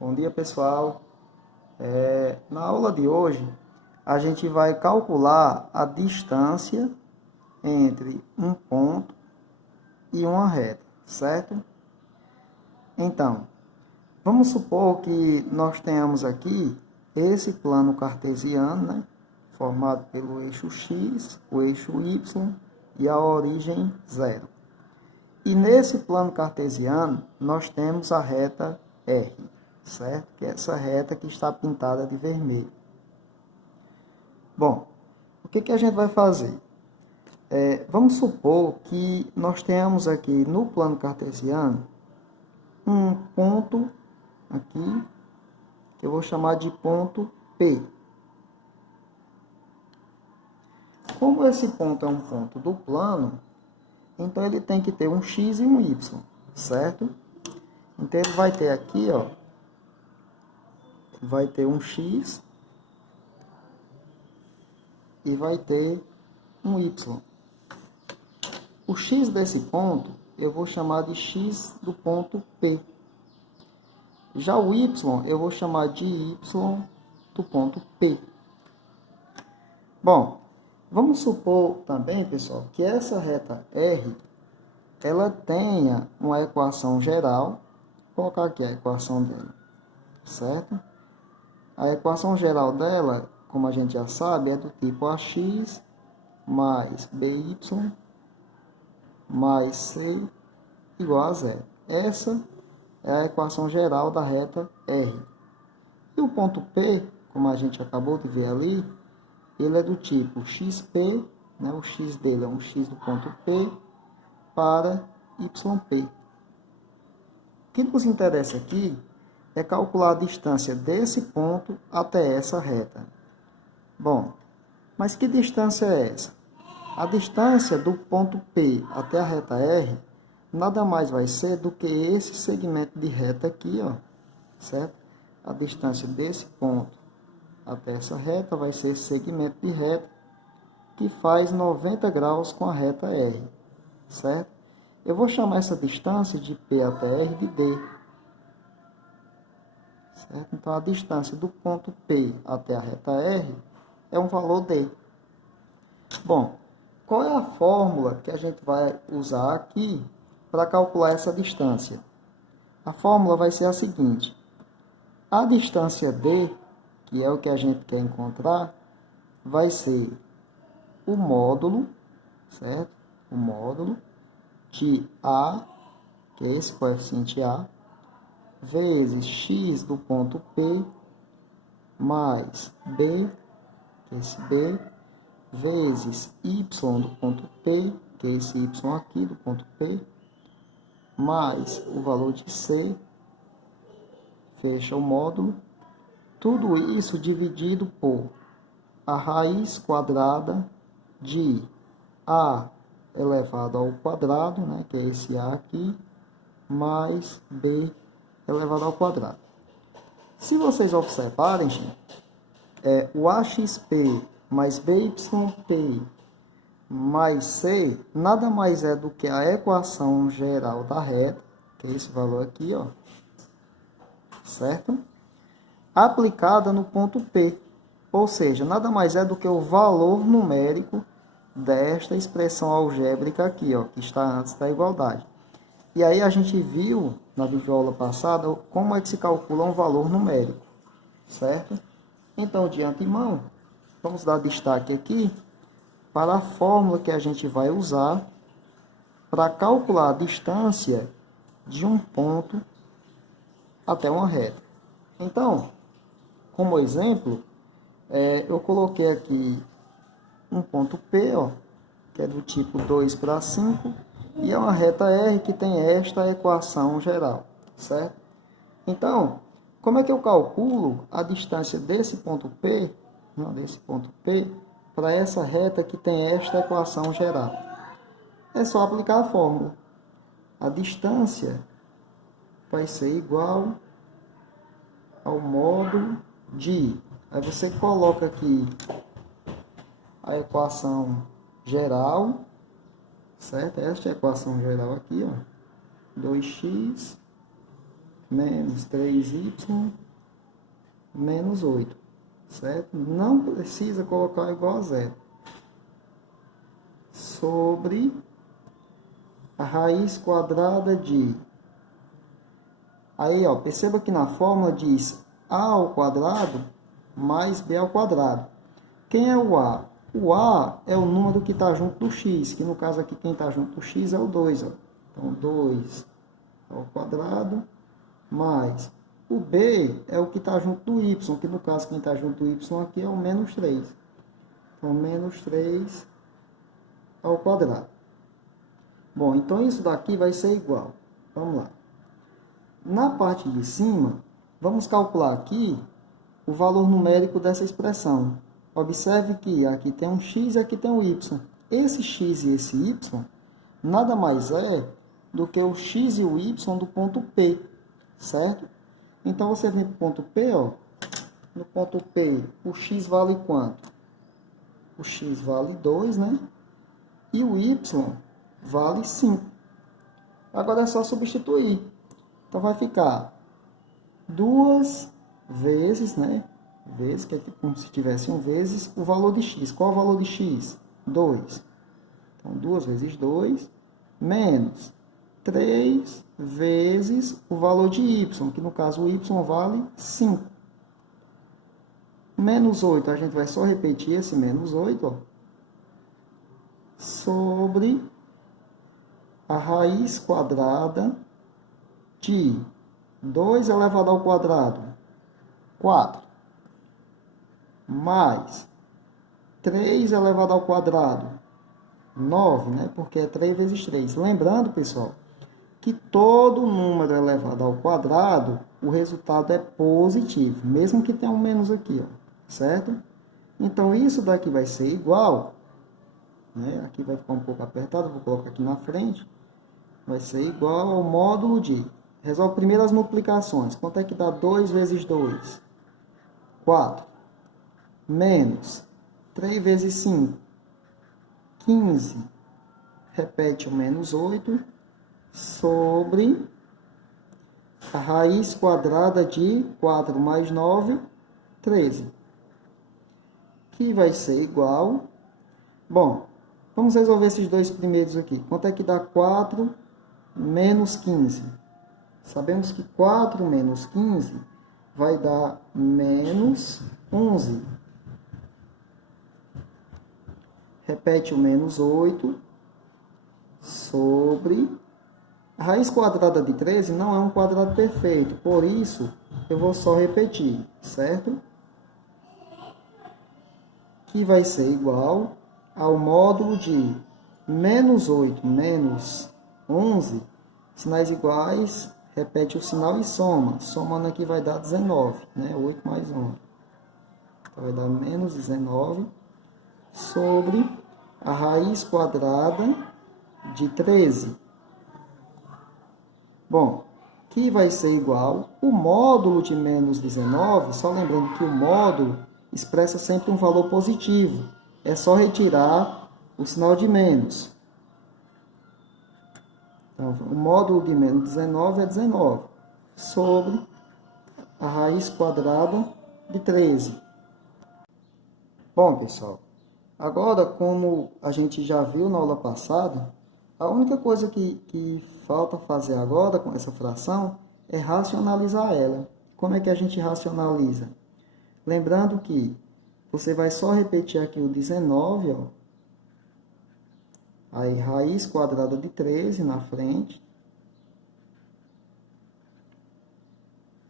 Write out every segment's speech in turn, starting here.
Bom dia, pessoal. Na aula de hoje, a gente vai calcular a distância entre um ponto e uma reta, certo? Então, vamos supor que nós tenhamos aqui esse plano cartesiano, né? Formado pelo eixo x, o eixo y e a origem zero. E nesse plano cartesiano, nós temos a reta R, certo? Que é essa reta que está pintada de vermelho. Bom, o que a gente vai fazer? Vamos supor que nós tenhamos aqui no plano cartesiano um ponto aqui, que eu vou chamar de ponto P. Como esse ponto é um ponto do plano, então ele tem que ter um x e um y, certo? Então ele vai ter aqui, ó, vai ter um x e vai ter um y. O x desse ponto eu vou chamar de x do ponto P. Já o y eu vou chamar de y do ponto P. Bom, vamos supor também, pessoal, que essa reta R, ela tenha uma equação geral. Vou colocar aqui a equação dela, certo? A equação geral dela, como a gente já sabe, é do tipo ax mais by mais c igual a zero. Essa é a equação geral da reta R. E o ponto P, como a gente acabou de ver ali, ele é do tipo xp, né? O x dele é um x do ponto P para yp. O que nos interessa aqui é calcular a distância desse ponto até essa reta. Bom, mas que distância é essa? A distância do ponto P até a reta R nada mais vai ser do que esse segmento de reta aqui, ó, certo? A distância desse ponto até essa reta vai ser esse segmento de reta que faz 90 graus com a reta R, certo? Eu vou chamar essa distância de P até R de D, certo? Então, a distância do ponto P até a reta R é um valor D. Bom, qual é a fórmula que a gente vai usar aqui para calcular essa distância? A fórmula vai ser a seguinte: a distância D, que é o que a gente quer encontrar, vai ser o módulo, certo? O módulo de A, que é esse coeficiente A, vezes x do ponto P, mais B, que é esse B, vezes y do ponto P, que é esse y aqui do ponto P, mais o valor de C, fecha o módulo, tudo isso dividido por a raiz quadrada de A elevado ao quadrado, né, que é esse A aqui, mais B elevado ao quadrado. Se vocês observarem, gente, o AXP mais BYP mais C nada mais é do que a equação geral da reta, que é esse valor aqui, ó, certo? Aplicada no ponto P, ou seja, nada mais é do que o valor numérico desta expressão algébrica aqui, ó, que está antes da igualdade. E aí a gente viu na videoaula passada como é que se calcula um valor numérico, certo? Então, de antemão, vamos dar destaque aqui para a fórmula que a gente vai usar para calcular a distância de um ponto até uma reta. Então, como exemplo, eu coloquei aqui um ponto P, ó, que é do tipo 2 para 5, e é uma reta R que tem esta equação geral, certo? Então, como é que eu calculo a distância desse ponto P, para essa reta que tem esta equação geral? É só aplicar a fórmula. A distância vai ser igual ao módulo de... Aí você coloca aqui a equação geral, certo? Esta é a equação geral aqui, ó. 2x menos 3y menos 8, certo? Não precisa colocar igual a zero. Sobre a raiz quadrada de... Aí, ó, perceba que na fórmula diz a ao quadrado mais b ao quadrado. Quem é o a? O a é o número que está junto do x, que no caso aqui quem está junto do x é o 2. Ó. Então, 2 ao quadrado mais... O b é o que está junto do y, que no caso quem está junto do y aqui é o menos 3. Então, menos 3 ao quadrado. Bom, então isso daqui vai ser igual. Vamos lá. Na parte de cima, vamos calcular aqui o valor numérico dessa expressão. Observe que aqui tem um x e aqui tem um y. Esse x e esse y nada mais é do que o x e o y do ponto P, certo? Então, você vem para o ponto P, ó. No ponto P, o x vale quanto? O x vale 2, né? E o y vale 5. Agora é só substituir. Então, vai ficar 2 vezes, né? Vezes, que é como se tivesse vezes o valor de x. Qual é o valor de x? 2. Então, 2 vezes 2, menos 3 vezes o valor de y, que no caso o y vale 5. Menos 8, a gente vai só repetir esse menos 8, ó, sobre a raiz quadrada de 2 elevado ao quadrado, 4, mais 3 elevado ao quadrado, 9, né? Porque é 3 vezes 3. Lembrando, pessoal, que todo número elevado ao quadrado, o resultado é positivo, mesmo que tenha um menos aqui, ó, certo? Então, isso daqui vai ser igual, né? Aqui vai ficar um pouco apertado, vou colocar aqui na frente, vai ser igual ao módulo de... Resolve primeiro as multiplicações. Quanto é que dá 2 vezes 2? 4. Menos 3 vezes 5. 15. Repete o menos 8. Sobre a raiz quadrada de 4 mais 9, 13. Que vai ser igual... Bom, vamos resolver esses dois primeiros aqui. Quanto é que dá 4 menos 15? Sabemos que 4 menos 15 vai dar menos 11. Repete o menos 8 sobre... A raiz quadrada de 13 não é um quadrado perfeito, por isso eu vou só repetir, certo? Que vai ser igual ao módulo de menos 8 menos 11, sinais iguais, repete o sinal e soma. Somando aqui vai dar 19, né? 8 mais 11. Então, vai dar menos 19 sobre a raiz quadrada de 13. Bom, que vai ser igual o módulo de menos 19, só lembrando que o módulo expressa sempre um valor positivo. É só retirar o sinal de menos. Então, o módulo de menos 19 é 19, sobre a raiz quadrada de 13. Bom, pessoal, agora, como a gente já viu na aula passada, a única coisa que falta fazer agora com essa fração é racionalizar ela. Como é que a gente racionaliza? Lembrando que você vai só repetir aqui o 19, ó. Aí, raiz quadrada de 13 na frente.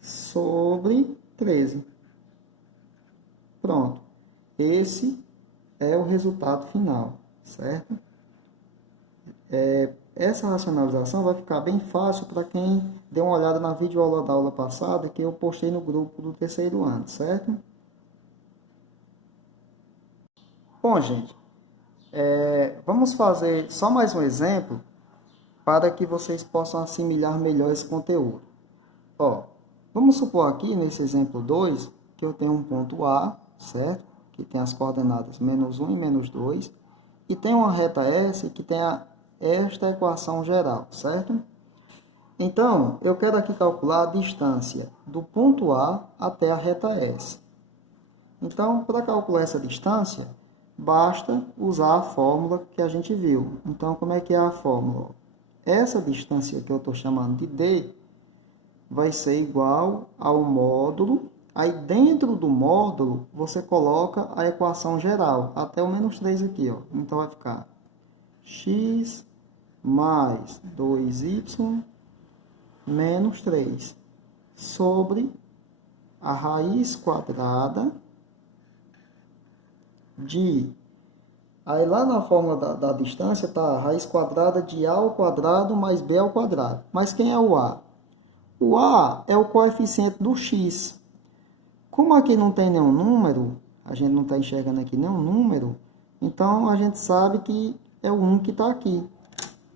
Sobre 13. Pronto. Esse é o resultado final, certo? Essa racionalização vai ficar bem fácil para quem deu uma olhada na videoaula da aula passada que eu postei no grupo do terceiro ano, certo? Bom, gente, vamos fazer só mais um exemplo para que vocês possam assimilar melhor esse conteúdo. Ó, vamos supor aqui, nesse exemplo 2, que eu tenho um ponto A, certo? Que tem as coordenadas menos 1 e menos 2, e tem uma reta S que tem esta equação geral, certo? Então, eu quero aqui calcular a distância do ponto A até a reta S. Então, para calcular essa distância, basta usar a fórmula que a gente viu. Então, como é que é a fórmula? Essa distância que eu estou chamando de D vai ser igual ao módulo. Aí, dentro do módulo, você coloca a equação geral, até o menos 3 aqui, ó. Então, vai ficar x mais 2y menos 3 sobre a raiz quadrada de... Aí lá na fórmula da distância está a raiz quadrada de a ao quadrado mais b ao quadrado. Mas quem é o a? O a é o coeficiente do x. Como aqui não tem nenhum número, a gente não está enxergando aqui nenhum número, então a gente sabe que é o 1 que está aqui.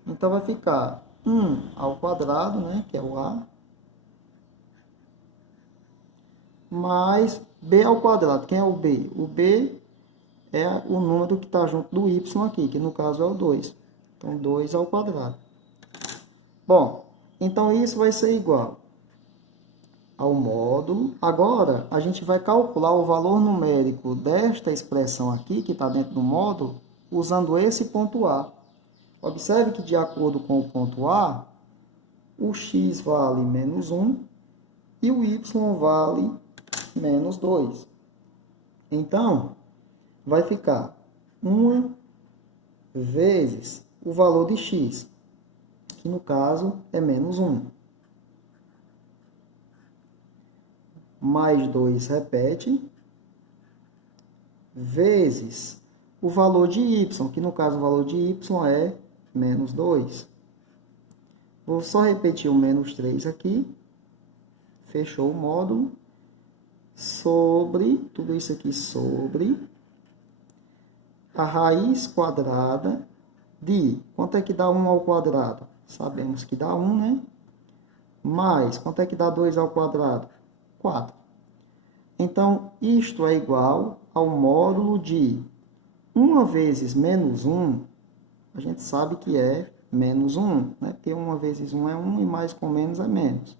Então vai ficar 1 ao quadrado, né, que é o a, mais b ao quadrado. Quem é o b? O b é o número que está junto do y aqui, que no caso é o 2. Então, 2 ao quadrado. Bom, então isso vai ser igual ao módulo. Agora, a gente vai calcular o valor numérico desta expressão aqui, que está dentro do módulo, usando esse ponto A. Observe que, de acordo com o ponto A, o x vale menos 1 e o y vale menos 2. Então, vai ficar 1 vezes o valor de x, que no caso é menos 1. Mais 2 repete, vezes o valor de y, que no caso o valor de y é menos 2. Vou só repetir o menos 3 aqui. Fechou o módulo. Sobre, tudo isso aqui sobre a raiz quadrada de... Quanto é que dá 1 ao quadrado? Sabemos que dá 1, né? Mais, quanto é que dá 2 ao quadrado? 4. Então, isto é igual ao módulo de 1 vezes menos 1, a gente sabe que é menos 1, né? Porque 1 vezes 1 é 1 e mais com menos é menos.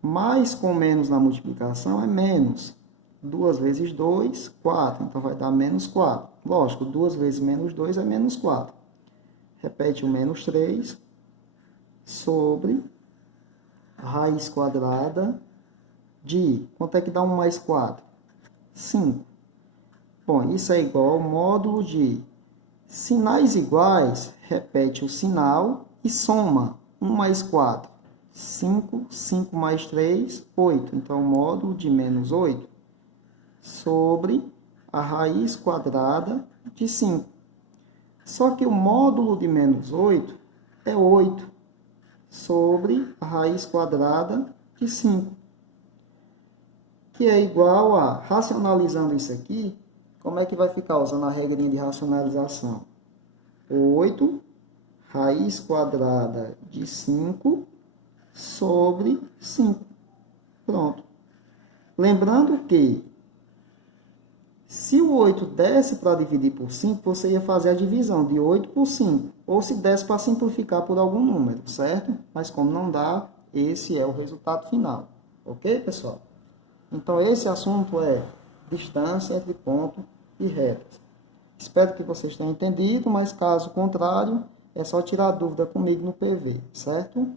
Mais com menos na multiplicação é menos. 2 vezes 2, 4. Então, vai dar menos 4. Lógico, 2 vezes menos 2 é menos 4. Repete o menos 3 sobre a raiz quadrada de... Quanto é que dá 1 mais 4? 5. Bom, isso é igual ao módulo de sinais iguais, repete o sinal e soma 1 mais 4. 5, 5 mais 3, 8. Então, o módulo de menos 8 sobre a raiz quadrada de 5. Só que o módulo de menos 8 é 8 sobre a raiz quadrada de 5. Que é igual a, racionalizando isso aqui, como é que vai ficar usando a regrinha de racionalização? 8 raiz quadrada de 5 sobre 5. Pronto. Lembrando que, se o 8 desse para dividir por 5, você ia fazer a divisão de 8 por 5. Ou se desse para simplificar por algum número, certo? Mas como não dá, esse é o resultado final. Ok, pessoal? Então, esse assunto é distância entre ponto e retas. Espero que vocês tenham entendido, mas caso contrário, é só tirar dúvida comigo no PV, certo?